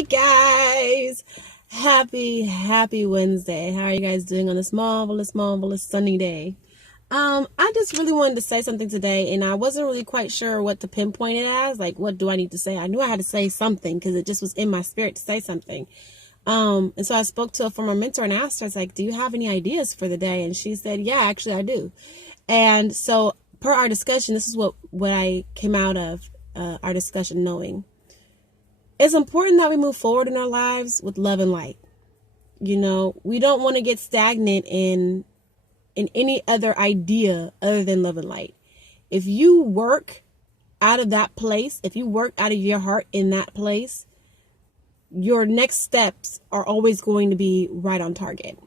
Hey guys, happy Wednesday. How are you guys doing on this marvelous sunny day? I just really wanted to say something today, and I wasn't really quite sure what to pinpoint it as. Like, what do I need to say? I knew I had to say something because it just was in my spirit to say something. And so I spoke to a former mentor and asked her, it's like, do you have any ideas for the day? And she said, yeah, actually I do. And so per our discussion, this is what I came out of our discussion knowing. It's important that we move forward in our lives with love and light. You know, we don't want to get stagnant in any other idea other than love and light. If you work out of that place, if you work out of your heart in that place, your next steps are always going to be right on target.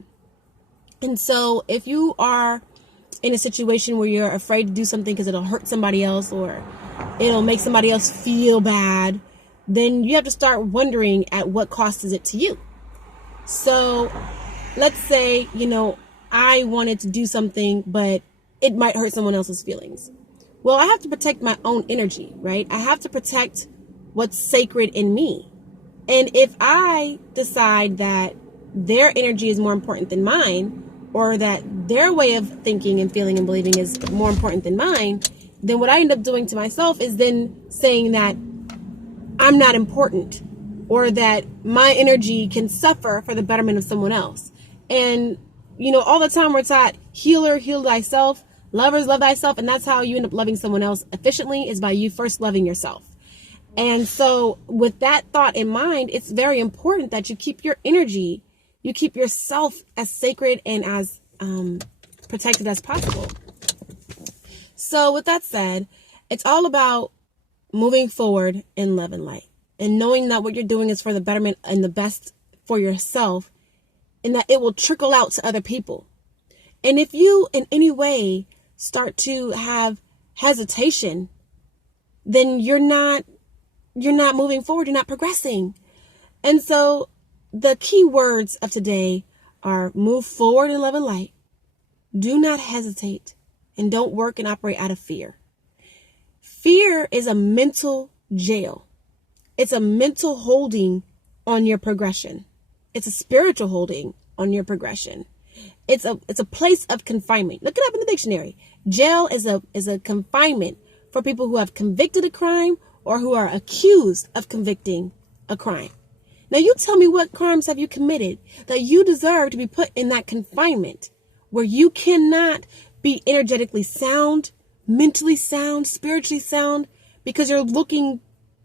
And so if you are in a situation where you're afraid to do something because it'll hurt somebody else or it'll make somebody else feel bad, then you have to start wondering at what cost is it to you. So let's say, I wanted to do something, but it might hurt someone else's feelings. Well, I have to protect my own energy, right? I have to protect what's sacred in me. And if I decide that their energy is more important than mine, or that their way of thinking and feeling and believing is more important than mine, then what I end up doing to myself is then saying that I'm not important, or that my energy can suffer for the betterment of someone else. And, all the time we're taught, healer, heal thyself, lovers, love thyself. And that's how you end up loving someone else efficiently, is by you first loving yourself. And so with that thought in mind, it's very important that you keep your energy, you keep yourself as sacred and as protected as possible. So with that said, it's all about moving forward in love and light, and knowing that what you're doing is for the betterment and the best for yourself, and that it will trickle out to other people. And if you in any way start to have hesitation, then you're not moving forward, you're not progressing. And so the key words of today are move forward in love and light, do not hesitate, and don't work and operate out of fear. Fear is a mental jail. It's a mental holding on your progression. It's a spiritual holding on your progression. It's a place of confinement. Look it up in the dictionary. Jail is a confinement for people who have convicted a crime or who are accused of convicting a crime. Now you tell me, what crimes have you committed that you deserve to be put in that confinement where you cannot be energetically sound, mentally sound, spiritually sound, because you're looking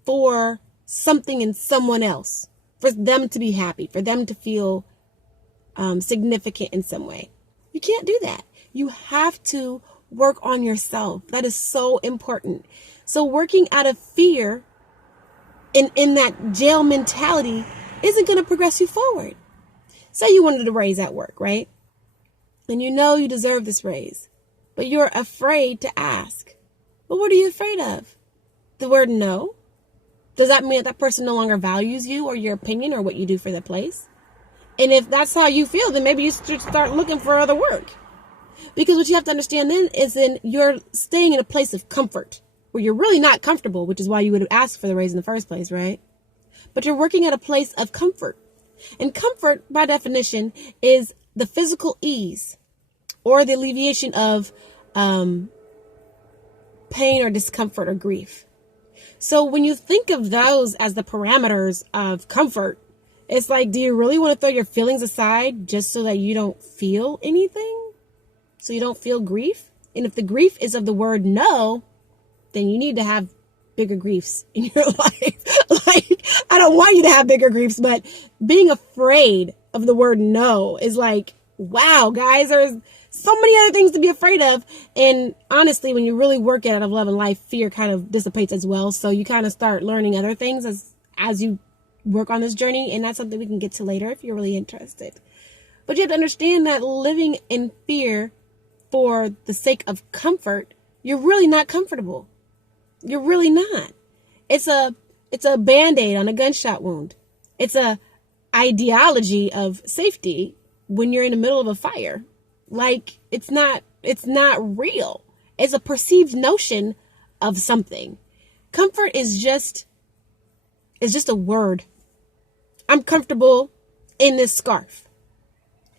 for something in someone else, for them to be happy, for them to feel significant in some way. You can't do that. You have to work on yourself. That is so important. So working out of fear in that jail mentality isn't going to progress you forward. Say you wanted a raise at work, right? And you deserve this raise, but you're afraid to ask. But what are you afraid of? The word no? Does that mean that person no longer values you or your opinion or what you do for the place? And if that's how you feel, then maybe you should start looking for other work. Because what you have to understand then is you're staying in a place of comfort where you're really not comfortable, which is why you would have asked for the raise in the first place, right? But you're working at a place of comfort. And comfort, by definition, is the physical ease or the alleviation of pain or discomfort or grief. So when you think of those as the parameters of comfort, it's like, do you really want to throw your feelings aside just so that you don't feel anything? So you don't feel grief? And if the grief is of the word no, then you need to have bigger griefs in your life. Like, I don't want you to have bigger griefs, but being afraid of the word no is like, wow, guys, there's so many other things to be afraid of. And honestly, when you really work it out of love and life, fear kind of dissipates as well. So you kind of start learning other things as you work on this journey. And that's something we can get to later if you're really interested. But you have to understand that living in fear for the sake of comfort, you're really not comfortable. You're really not. It's a Band-Aid on a gunshot wound. It's a ideology of safety when you're in the middle of a fire. Like, it's not real. It's a perceived notion of something. Comfort is just a word. I'm comfortable in this scarf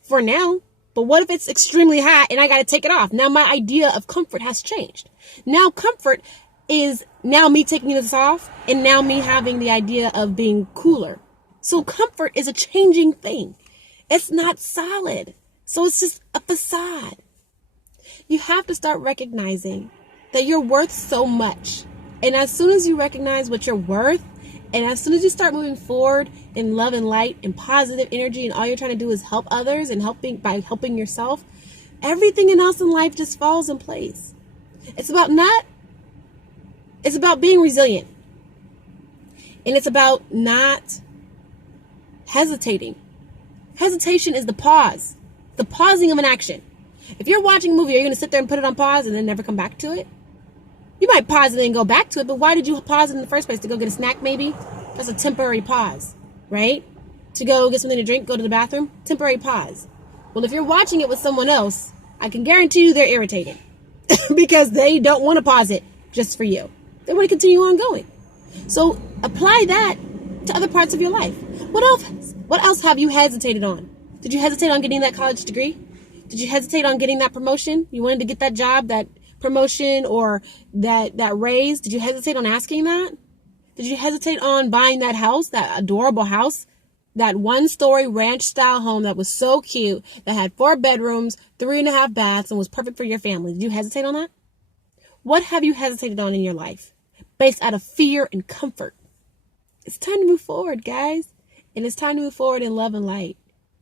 for now. But what if it's extremely hot and I got to take it off? Now my idea of comfort has changed. Now comfort is now me taking this off and now me having the idea of being cooler. So comfort is a changing thing. It's not solid. So it's just a facade. You have to start recognizing that you're worth so much. And as soon as you recognize what you're worth, and as soon as you start moving forward in love and light and positive energy, and all you're trying to do is help others and by helping yourself, everything else in life just falls in place. It's about being resilient. And it's about not hesitating. Hesitation is the pausing of an action. If you're watching a movie, are you going to sit there and put it on pause and then never come back to it? You might pause it and go back to it, but why did you pause it in the first place? To go get a snack, maybe? That's a temporary pause, right? To go get something to drink, go to the bathroom? Temporary pause. Well, if you're watching it with someone else, I can guarantee you they're irritated because they don't want to pause it just for you. They want to continue on going. So apply that to other parts of your life. What else have you hesitated on? Did you hesitate on getting that college degree? Did you hesitate on getting that promotion? You wanted to get that job, that promotion, or that raise? Did you hesitate on asking that? Did you hesitate on buying that house, that adorable house, that 1-story ranch style home that was so cute, that had 4 bedrooms, 3.5 baths, and was perfect for your family? Did you hesitate on that? What have you hesitated on in your life based out of fear and comfort? It's time to move forward, guys. And it's time to move forward in love and light.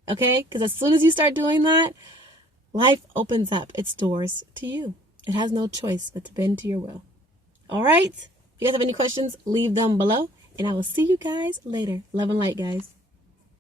Okay? Because as soon as you start doing that, life opens up its doors to you. It has no choice but to bend to your will. All right? If you guys have any questions, leave them below. And I will see you guys later. Love and light, guys.